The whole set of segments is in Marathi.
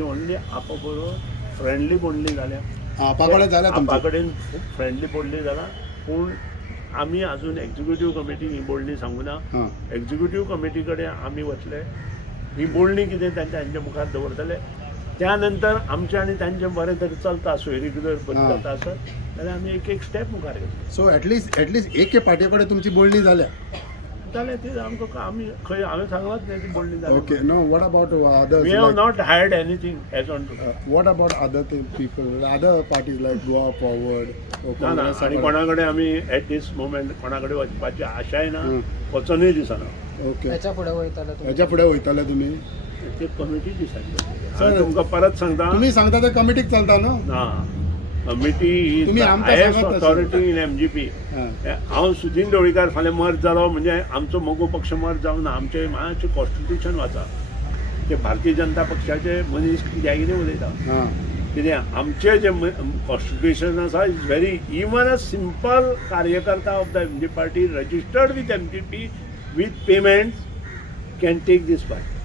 ती ओन्ली आपा बरोबर फ्रेंडली बोलली जाल्या आपा कडेन जाल्या आपा तुमची कडेन खूब फ्रेंडली बोलली जाल्या पूण आमी अजून एक्झिक्युटीव कमिटी ही बोलणी सांगू ना हां एक्झिक्युटीव कमिटी कडेन आमी वतले ही बोलणी कितें तांच्या मुखार दवरतले त्या नंतर आमचें आनी तांचें बरें तरी चलता सोयरीक जर बरी जाता आसत जाल्यार आमी एक स्टेप मुखार घेतले सो एटलीस्ट एके पार्टी कडेन तुमची बोलणी जाल्या जाल्यार ती आमकां आमी खंय हांवें सांगलाच न्ही ती बोलणी जाली okay no what about we have others not hired anything as on to what about other people other parties like Goa forward ना ना आनी कोणा कडेन आमी एट दीस मोमेंट कोणा कडेन वचपाची आशाय ना वचनूय दिसना ओके त्याच्या पुढे वयताले तुम्ही हेच्या फुडें वयतले तुमी ते कमिटी डिसायड करतली सर, हांव तुमकां परत सांगता तुमी सांगता ते कमिटीक चलता न्हू ना कमिटी तुम्ही इज आमकां हायस्ट सांगात तसं. ऑथॉरिटी इन MGP हां हांव सुदीन ढवळीकार फाल्यां मर्ज जालो म्हणजे आमचो मोगो पक्ष मर्ज जावं ना आमचें मातशें कॉन्स्टिट्युशन वाचा ते भारतीय जनता पक्षाचे मनीस कित्याक कितें उलयता हां कित्याक आमचें जें कॉन्स्टिट्युशन आसा is very even a simple कार्यकर्ता of the MG party registered with MGP with payment can take this part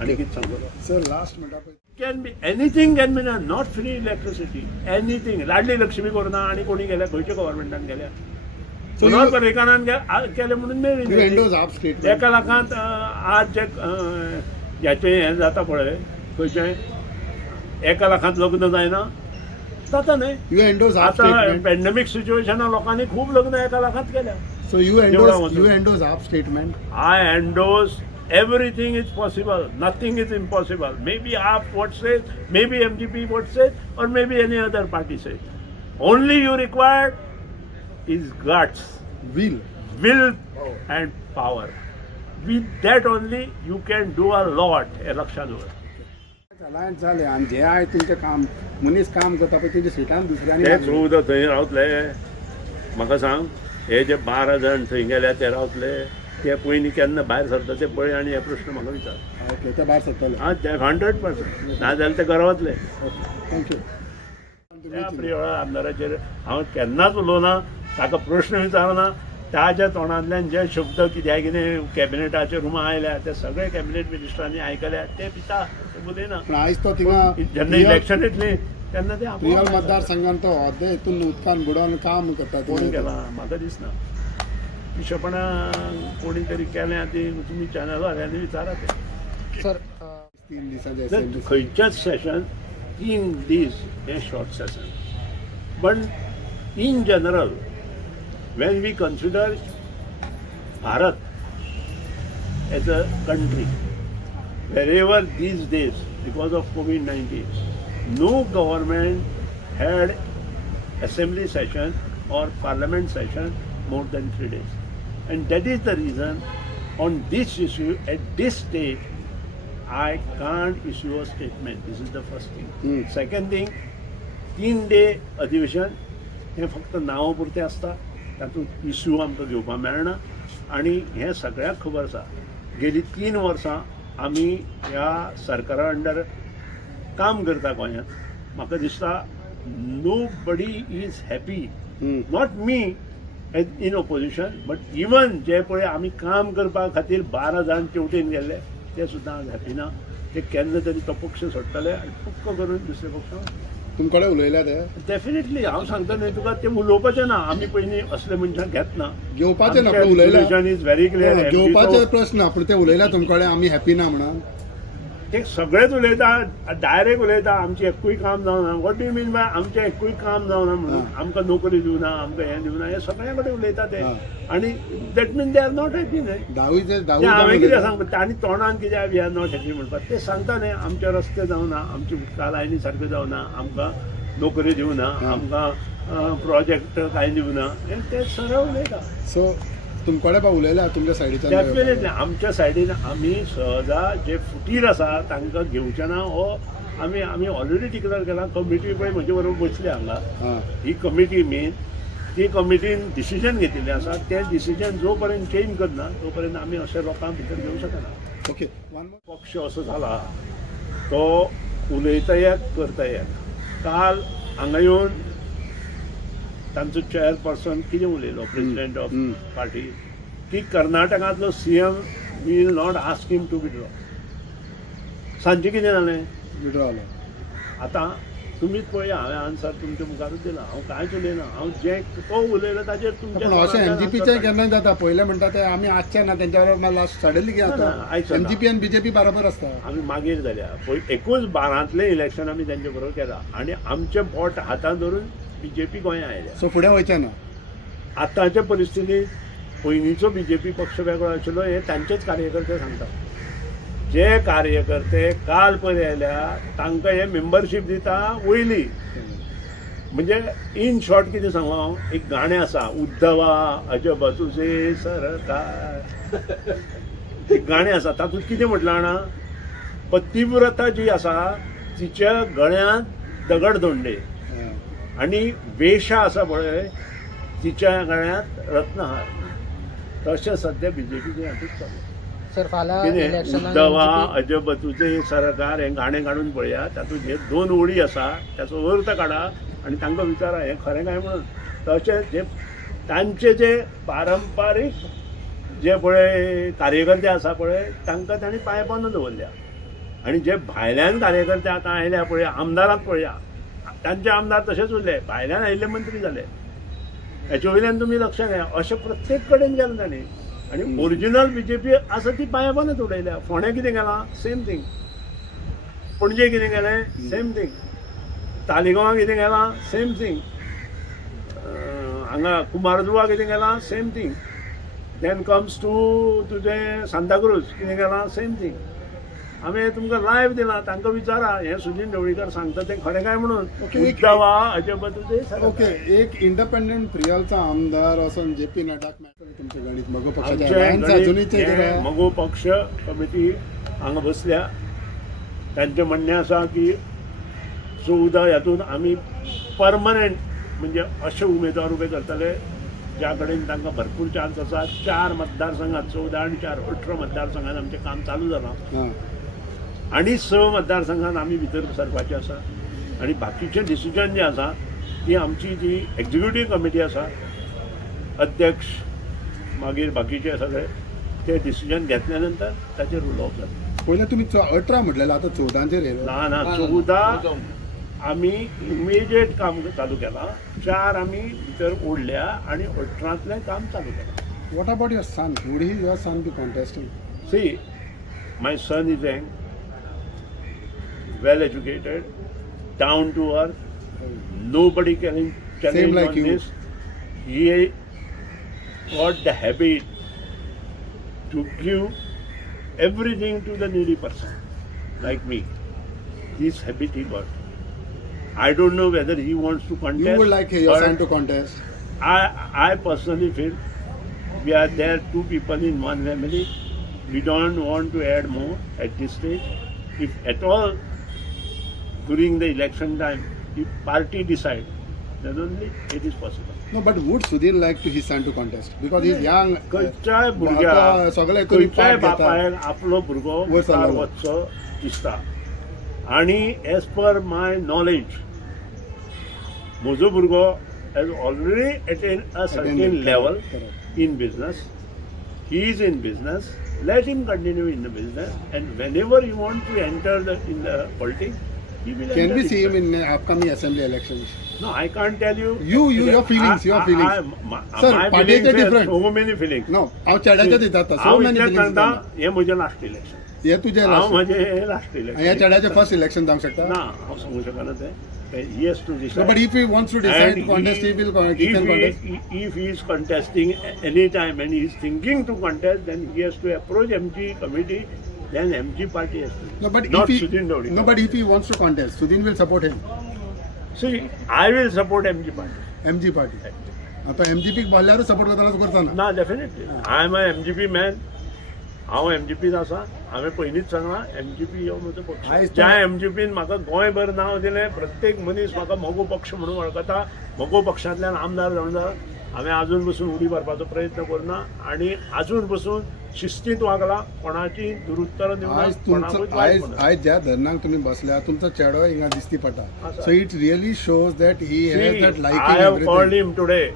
आनी कितें सांगतलो सर लास्ट म्हणटा पळय can be anything can be not free electricity anything Ladli Lakshmi करना आनी कोणी गेल्या खंयच्या गव्हर्मेंटान गेल्या पुनर पर्रिकरान केले म्हणून यू मेळ्ळी एंडोज हाफ स्टेट एका लाखांत आज जे ह्याचें हें जाता पळय खंयचें एका लाखांत लग्न जायना जाता न्हय यू एंडोज हाफ आतां स्टेटमेंट पॅन्डेमीक सिच्युएशनान लोकांनी खूब लग्न एका लाखांत केल्या so you endorse half statement I endorse everything is possible. Nothing is impossible. Maybe AAP what says, maybe MGP what says, or maybe any other party says. Only you require is guts, will will, and power. With that only you can do a lot. हे लक्षात दवर. चलायन जालें आनी जे आय तुमचें काम मनीस काम करता पळय तेच्या सिटान दुसऱ्यांनी ते सुद्दां थंय रावतले म्हाका सांग हे जे 12 जाण थंय गेल्या ते रावतले ते पयलीं केन्ना भायर सरता ते पळय आनी हे प्रश्न म्हाका विचार ओके ते भायर सरतले हां ते 100% नाजाल्यार ते घरा वतले थँक्यू त्या प्रियळा आमदाराचेर हांव केन्नाच उलोवना ताका प्रश्न विचारना ताच्या तोंडांतल्यान जे शब्द कित्याक कितें कॅबिनेटाच्या रुमा आयल्या ते सगळे कॅबिनेट मिनिस्टरांनी आयकल्या ते पिता ते उलयना पूण आयज तो थिंगा जेन्ना इलेक्शन येतली तेन्ना ते रियल आपोवप मतदारसंघान तो अर्दे हितून उदकान बुडोवन काम करता कोण केला म्हाका दिसना पिशेपणा कोणी तरी केल्या ती तुमी चॅनलवाल्यांनी विचारा ते सर 3 दिसांचे तर असेंब्ली खंयचेच सेशन 3 दीस हे शॉर्ट सेशन पण in general when we consider Bharat as a country, wherever these days, because of COVID-19, no government had assembly session or parliament session more than 3 days. And that is the reason on this issue, at this stage, I can't issue a statement. This is the first thing. Second thing, 3 day अधिवेशन हे फक्त नांवापुरतें आसता तातूंत इश्यू आमकां घेवपाक मेळना आनी हें सगळ्याक खबर आसा गेली 3 वर्सां आमी ह्या सरकारा अंडर काम करता गोंयांत म्हाका दिसता nobody is happy not me in opposition but even जे पळय आमी काम करपा खातीर 12 जाण तेवटेन गेल्ले ते सुद्दां आज हॅपी ना ते केन्ना तरी तो पक्ष सोडटले आनी पक्क करून दुसरे पक्ष तुमचे कडेन उलयल्या ते डेफिनेटली हांव सांगता न्हय तुका ते उलोवपाचें ना आमी पयलीं असले मनशांक घेत ना घेवपाचें ना पूण उलयल्या इज व्हेरी क्लियर घेवपाचे प्रश्न पूण ते उलयल्या तुमचे कडेन आमी हॅपी ना म्हणून ते सगळेच उलयता डायरेक्ट उलयता आमचें एक्कूय काम जावना वॉट डू मीन बाय आमचें एक्कूय काम जावना म्हणून आमकां नोकरी दिवना आमकां हें दिवना हे सगळ्या कडेन उलयता ते आनी that mean they are not happy न्हय धावी हांवें कितें सांगता आनी तोंडान कित्याक वी आर नॉट हॅपी म्हणपाक ते सांगता न्हय आमचे रस्ते जावना आमची उदका लायनी सारक्यो जावना आमकां नोकरी दिवना आमकां प्रोजेक्ट कांय दिवना ते सरळ उलयता सो तुमचे कडेन उलयल्या तुमच्या सायडीच्यान डेफिनेटली आमच्या सायडीन आमी सहजा जे फुटीर आसा तांकां घेवचे ना हो आमी ऑलरेडी डिक्लेअर केला कमिटी पळय म्हजे बरोबर बसली हांगा ही कमिटी मेन ती कमिटीन डिसिजन घेतिल्लें आसा तें डिसिजन जो पर्यंत चेंज करना तो पर्यंत आमी अशें लोकांक भितर घेवंक शकना ओके पक्ष असो जाला तो उलयता एक करता एक काल हांगा येवन तांचो चेअरपर्सन कितें उलयलो प्रेसिडेंट ऑफ पार्टी की कर्नाटकांतलो CM will not ask him to withdraw सांजचें कितें जालें विड्रॉल आतां तुमीच पळया हांवें आन्सर तुमच्या मुखारूच दिला हांव कांयच उलयना हांव जें तो उलयलो ताचेर तुमच्या पण अशें एमजीपीचें केन्नाय जाता पयलें म्हणटा ते आमी आजचे ना तेंच्या बरोबर लास्ट सडनली कितें ना, ना, जाता आयकता. एमजीपी आनी बीजेपी बरोबर आसता आमी मागीर जाल्या एकूच 12तलें इलेक्शन आमी तेंचे बरोबर केलां आनी आमचें बोट हातान धरून बीजेपी गोंयांत आयल्या सो फुडें वयचें ना आतांच्या परिस्थितींत पयलींचो बीजेपी पक्ष वेगळो आशिल्लो हे तांचेच कार्यकर्ते सांगतात जे कार्यकर्ते काल पळय आयल्या तांकां हे मेंबरशीप दिता वयली म्हणजे इन शॉर्ट कितें सांगू हांव एक गाणें आसा उद्धवा अजब तुझे सरकार एक गाणें आसा तातूंत कितें म्हटलां जाणा पतिव्रता जी आसा तिच्या गळ्यांत दगड दोंडले आनी वेशा आसा पळय तिच्या गळ्यांत रत्नहार तशें सद्या बीजेपीचे हातूंत चालू सर फाल्यां कितें इलेक्शनाक उद्धवा अजब तुझे सरकार हें गाणें काडून पळया तातूंत हे 2 ओळी आसा त्याचो अर्थ काडा आनी तांकां विचारा हें खरें काय म्हणून तशेंच जे तांचे जे पारंपारीक जे पळय कार्यकर्ते आसा पळय तांकां तांणी पांय पोंदून दवरल्या आनी जे भायल्यान कार्यकर्ते आतां आयल्या पळय आमदाराक पळया तांचे आमदार तशेंच उरले भायल्यान आयिल्ले मंत्री जाले हेचे वयल्यान तुमी लक्षात घ्या अशें प्रत्येक कडेन केलें तांणी आनी ओरिजिनल बीजेपी आसा ती पांया पोंदूच उडयल्या फोंड्या कितें केलां सेम थींग पणजे कितें केलें सेम थींग तालिगांवां कितें केलां सेम थींग हांगा कुमारजुवा कितें केलां same thing then comes to तुजें सांताक्रूज कितें केलां सेम थींग आमी तुमकां लायव्ह दिलां तांकां विचारा हें सुनील ढवळीकर सांगता तें खरें काय म्हणून उद्धवा अजब तुझे सरकार. ओके एक इंडिपेंडंट प्रियलचा आमदार असं जे.पी. नड्डाक मेळटलें तुमचें गणित मगो पक्षाच्या आमचे alliance अजुनूय ते गणित हे कितें? मगो पक्ष कमिटी हांगा बसल्या तांचें म्हणणें आसा की 14 हातूंत आमी परमनंट म्हणजे अशे उमेदवार उबे करतले ज्या कडेन तांकां भरपूर चान्स आसा 4 मतदारसंघात 14 आनी 4 18 मतदारसंघात आमचें काम चालू जालां हां. आनी 6 मतदारसंघात आमी भितर सरपाचें आसा आनी बाकीचें डिसिजन जें आसा ती आमची जी एक्झिक्युटीव कमिटी आसा अध्यक्ष मागीर बाकीचे सगळे ते डिसिजन घेतल्या नंतर ताचेर रूल ऑफ जाता पयलें तुमी 18 म्हटलेलें आतां 14चेर येयलो. ना 14 आमी इमिजिएट काम चालू केलां 4 आमी भितर ओडल्या आनी 18तलें काम चालू केलां. What about your son? Would your son be contesting? See, my son is young, well educated, down to earth, nobody can challenge like on you. this. He got the habit to give everything to the needy person, like me. This habit he got. I don't know whether he wants to contest. You would like your but son to contest? I personally feel we are there 2 people in one family. We don't want to add more at this stage. If at all during the election time, if party decide, then only it is possible. No, but would Sudhir like to his son to contest? Because he's young. खंयच्याय आता भुरग्याक सगळे हितून खंयच्याय part घेता. बापायक आपलो भुरगो वयर मुखार सरलेलो. वचचो दिसता आनी एज पर माय नॉलेज म्हजो भुरगो has already attained a certain level Correct. in business. He is in business. Let him continue in the business, and whenever he wants to enter in the politics, he will. Can enter we see it. him in upcoming assembly elections? No, I can't tell you. Your feelings, your feelings. my Sir, party feelings is are different. so many feelings. No, हांव चेड्याच्या दितात. So हांव many इतलें feelings. सांगता जाता. हें म्हजें लास्ट इलेक्शन हे तुजें हांव last. म्हजें लास्ट ह्या इलेक्शन चेड्याचें फर्स्ट इलेक्शन जावंक शकता? ना हांव सांगूंक शकना तें he has to No, decide. but if he wants to decide to contest, he will he can contest. If he is contesting any time and he is thinking to contest, then he has to approach MG committee. Then MG party has to. No, but not if he Sudhin Dowdi. no, but if he wants to contest, Sudhin will support him. See, I will support MG party. MG party. आता MGP बोल्ल्यारूच सपोर्ट करता ना. ना definitely I am a MGP man हांव MGPच आसा हांवें पयलींच सांगलां MGP हो म्हजो पक्ष आयज तो- ज्या MGPन म्हाका गोंयभर नांव दिलें प्रत्येक मनीस म्हाका मोगो पक्ष म्हणून वळखता मोगो पक्षांतल्यान आमदार जावन हांवें आजून पसून उडी मारपाचो प्रयत्न करना आनी आजून पसून शिस्तीत वागला कोणाची दुरुत्तरां दिवना आयज कोणाकूच तुमचं वायट आयज म्हणना. आयज ज्या धरणाक तुम्ही बसल्या तुमचो चेडो हिंगा दिसती पडटा. आसा. So it really shows that he has that I liking have called everything. him today.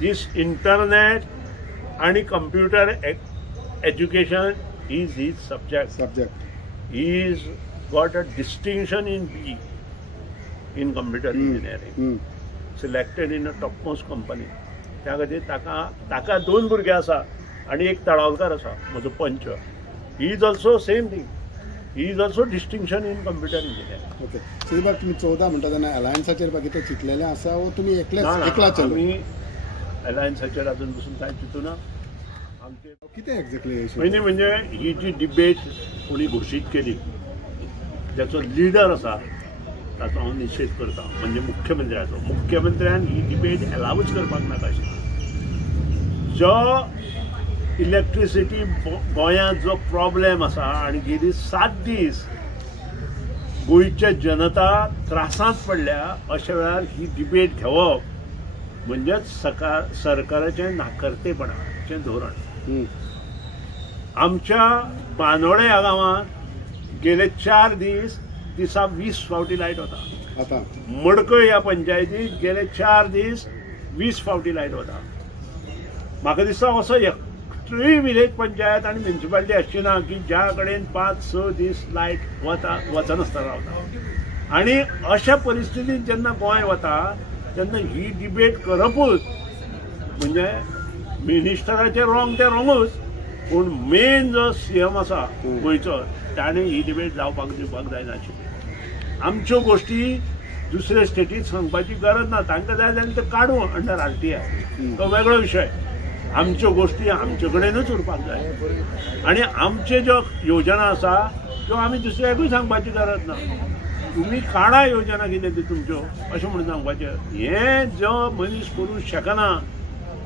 This internet and computer education is his subject. Subject. He is got a distinction in B in computer engineering, selected in a topmost company. त्या खातीर ताका 2 भुरगे आसा आनी एक तळावलकार आसा म्हजो पंच. He is also same thing. He is also distinction in computer engineering. Okay Sudeep तुम्ही 14 म्हणटा तेन्ना अलायन्साचेर बाकी ते चिंतलेले आसा वो तुम्ही एकला चलो आमी अलायन्साचेर अजून पसून कांय चिंतूना. आमचे कितें एक्झॅक्टली पयलीं म्हणजे ही जी डिबेट कोणी घोशीत केली ज्याचो लिडर आसा ताचो हांव निशेध करता, म्हणजे मुख्यमंत्र्यान ही डिबेट अलावूच करपाक नाका आशिल्ली. जो इलेक्ट्रिसिटी गोंयांत जो प्रॉब्लेम आसा आनी गेली 7 दीस गोंयचे जनता त्रासांत पडल्या, अशा वेळार ही डिबेट घेवप म्हणजेच सरकाराचें नाकर्तेपणाचें धोरण. आमच्या बांदोडे ह्या गांवांत गेले 4 दिसा 20 फावटी लायट वता. आता मडकय ह्या पंचायतीत गेले 4 दीस 20 फावटी लायट वता. म्हाका दिसता असो एकूय विलेज पंचायत आनी म्युनिसिपालिटी आसची ना की ज्या कडेन 5-6 दीस लायट वचनासतना रावता. आनी अशा परिस्थितींत जेन्ना गोंय वता तेन्ना ही डिबेट करपूच म्हणजे मिनिस्टराचें रोंग तें रोंगूच, पूण मेन जो CM आसा गोंयचो ताणें ही डिबेट जावपाक दिवपाक जायनाशिल्ली. आमच्यो गोश्टी दुसऱ्या स्टेटीत सांगपाची गरज ना. तांकां जाय जाल्यार ते काडूं अंडर RTI, तो वेगळो विशय. आमच्यो गोश्टी आमचे कडेनूच उरपाक जाय आनी आमचे ज्यो योजना आसा त्यो आमी दुसऱ्याकूय सांगपाची गरज ना. तुमी काडा योजना कितें त्यो तुमच्यो अशें म्हणून सांगपाचें. हें जो मनीस करूंक शकना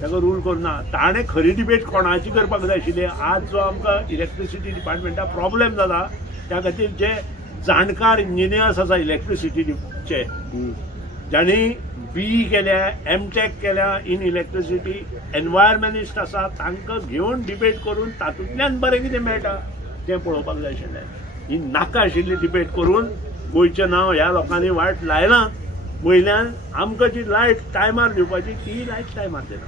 ताका रूल करना. ताणें खरी डिबेट कोणाची करपाक जाय आशिल्ली. आज जो आमकां इलेक्ट्रिसिटी डिपार्टमेंटाक प्रॉब्लेम जाला त्या खातीर जे जाणकार इंजिनियर्स आसा इलेक्ट्रिसिटीचे, जांणी BE केल्या, M.Tech केल्या इन इलेक्ट्रिसिटी, एनवायरमेंटिस्ट आसा, तांकां घेवन डिबेट करून तातूंतल्यान बरें कितें मेळटा तें पळोवपाक जाय आशिल्लें. ही नाका आशिल्ली डिबेट करून गोंयचें नांव ह्या लोकांनी वायट लायलां. वयल्यान आमकां जी लायट टायमार दिवपाची ती लायट टायमार दिना.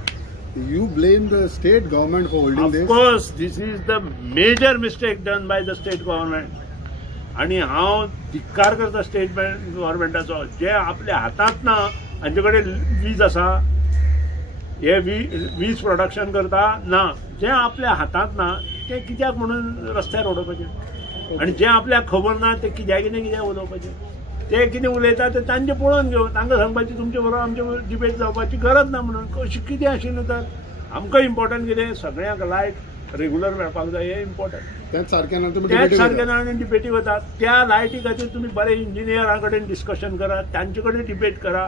You blame the state government for holding this? Of course, this is the major mistake done by the state government. आणि हांव धिक्कार करता स्टेट गव्हर्मेंटाचो, जे आपल्या हातांत ना हांचे कडेन वीज आसा, हे वीज प्रोडक्शन करता ना, जे आपल्या हातांत ना ते कित्याक म्हणून रस्त्यार उडोवपाचें, आणि जे आपल्याक खबर ना ते कित्याक उलोवपाचें. ते कितें उलयता ते तांचे पळोवन घेवन तांकां सांगपाचें तुमचे बरोबर आमचे डिबेट जावपाची गरज ना म्हणून. कशें कितें आशिल्लें तर आमकां इम्पॉर्टंट कितें, सगळ्यांक लायट रेग्युलर मेळपाक जाय हें इम्पॉर्टंट. तेच सारकें ना आनी डिबेटी वतात. त्या लायटी खातीर तुमी बरे इंजिनियरा कडेन डिस्कशन करा, तांचे कडेन डिबेट करा,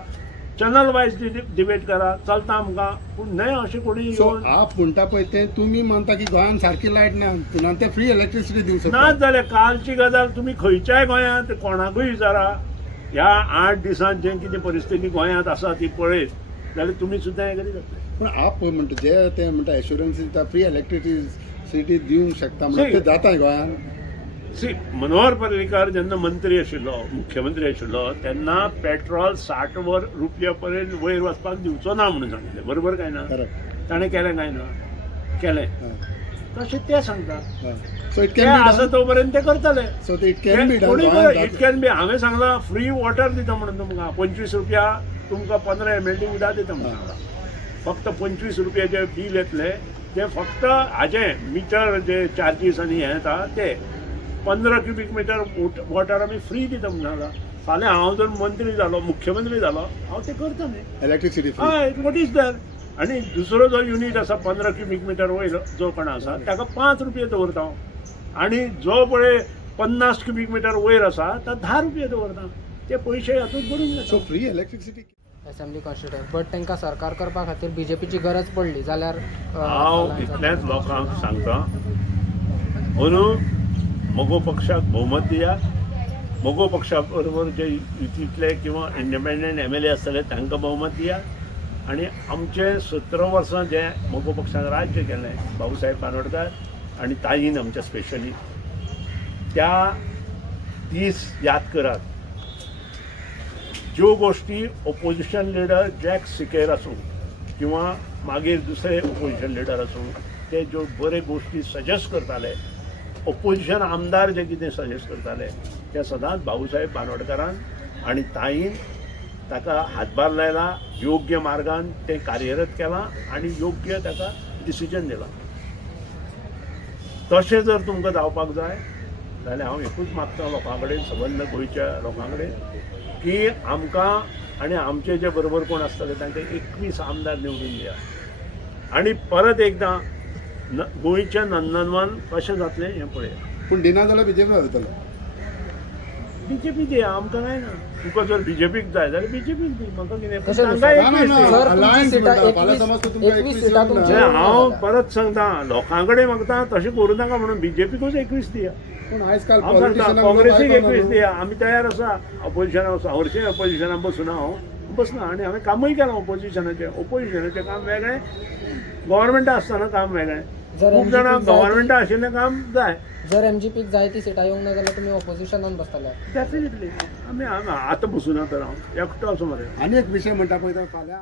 चॅनल वायज डिबेट करा, चलता आमकां. पूण न्हय अशें कोणी येवन आप म्हणटा पळय तें तुमी मानता की गोंयांत सारकी लायट ना, ते फ्री इलेक्ट्रिसिटी दिवंक शकता. नाच जाल्यार कालची गजाल तुमी खंयच्याय गोंयांत कोणाकूय विचारा, ह्या 8 दिसांत जे कितें परिस्थिती गोंयांत आसा ती पळयत जाल्यार तुमी सुद्दां हें करीत जातले. पूण आप म्हणटा जे ते म्हणटा एश्युरन्स दिता फ्री इलेक्ट्रिसिटी दिवंक शकता म्हणजे ते जाता गोंयांत. मनोहर पर्रीकर जेन्ना मंत्री आशिल्लो, मुख्यमंत्री आशिल्लो, तेन्ना पेट्रोल 60 रुपया पर्यंत वयर वचपाक दिवचो ना म्हणून सांगलें. बरोबर काय ना? ताणें केलें काय ना? केलें. तशें ते सांगता. सो इट ते कॅन आसा तो पर्यंत ते करतले. So it can be done. It can be. हांवें सांगलां फ्री वॉटर दिता म्हणून तुमकां 25 रुपया तुमकां 15 ml उदक दिता म्हणून सांगलां. फक्त 25 रुपयाचे बील येतले ते फक्त हाजे मिटर जे चार्जीस आनी हें येता ते 15 क्युबिक मिटर वॉटर आमी फ्री दिता म्हणून सांगलां. फाल्यां हांव जर मंत्री जालो, मुख्यमंत्री जालो, हांव ते करता न्ही. इलेक्ट्रिसिटी हय, वॉट इज दॅट. आनी दुसरो जो युनीट आसा 15 क्युबिक मिटर वयर जो कोण आसा ताका 5 रुपया दवरता हांव. आनी जो पळय 50 क्युबिक मिटर वयर आसा तो 10 रुपया दवरता. ते पयशे हातूंत भरून so free electricity assembly constituent but तांकां सरकार करपा खातीर बीजेपीची गरज पडली जाल्यार हांव इतलेंच लोकांक सांगता, अंदू मोगो पक्षाक भोवमत दिया. मोगो पक्षा बरोबर जे युतींतले किंवा इंडिपेंडंट MLA आसतले तांकां भोवमत दिया. आनी आमचे 17 वर्सां जे मोगो पक्षान राज्य केलें, भाऊसाहेब कानोडकर आनी ताईन आमच्या स्पेशली, त्या दीस याद करात. ज्यो गोश्टी ओपोजिशन लिडर जॅक सिकेर आसूं किंवा मागीर दुसरे ओपोजिशन लिडर आसूं, ते ज्यो बरे गोश्टी सजेस्ट करताले ऑपोजिशन आमदार जे कितें सजेस्ट करताले ते सदांच भाऊसाहेब बांदोडकरान आनी ताईन ताका हातभार लायला, योग्य मार्गान ते कार्यरत केलां आनी योग्य ताका डिसिजन दिलां. तशें जर तुमकां जावपाक जाय जाल्यार हांव एकूच मागता लोकां कडेन, सबंद गोंयच्या लोकां कडेन, की आमकां आनी आमचे जे बरोबर कोण आसतले तांकां 21 आमदार निवडून दिया आनी परत एकदां गोंयचें नंदनवन कशें जातलें हें पळया. पूण दिना जाल्यार बीजेपी जातलो. बीजेपी दिया, आमकां काय ना. तुका जर बीजेपीक जाय जाल्यार बीजेपीक दी, म्हाका कितें. तशें तांकां ना, ना, 21 ना. दी. सर, तुमची Alliance सिटां म्हणटा, फाल्यां समज तर तुमकां 21 21 सिटां येवंक तुमची ना. जे हांव जाल्या. परत सांगता लोकां कडेन मागता तशें करूं नाका म्हणून बीजेपीकूच 21 दिया. पूण आयज काल हांव सांगता पॉलिटिशियनांक काँग्रेसीक बायको 21 न्हू. दिया. आमी तयार आसा ऑपोजिशनाक वचून. हरशीं ऑपोजिशनाक बसून हांव बसना आनी हांवें कामूय केलां ऑपोजिशनाचें काम वेगळें, गव्हर्मेंटा आसतना काम वेगळें. जर खूब जाणांक MGP जाय गव्हर्मेंटा आशिल्लें काम जाय. जर एमजीपीक जाय ती सिटां येवंक ना जाल्यार तुमी ऑपोजिशनान बसतले. डेफिनेटली आमी आतां बसून तर हांव एकटो असो मरे. आनी एक विशय म्हणटा पळय तो फाल्यां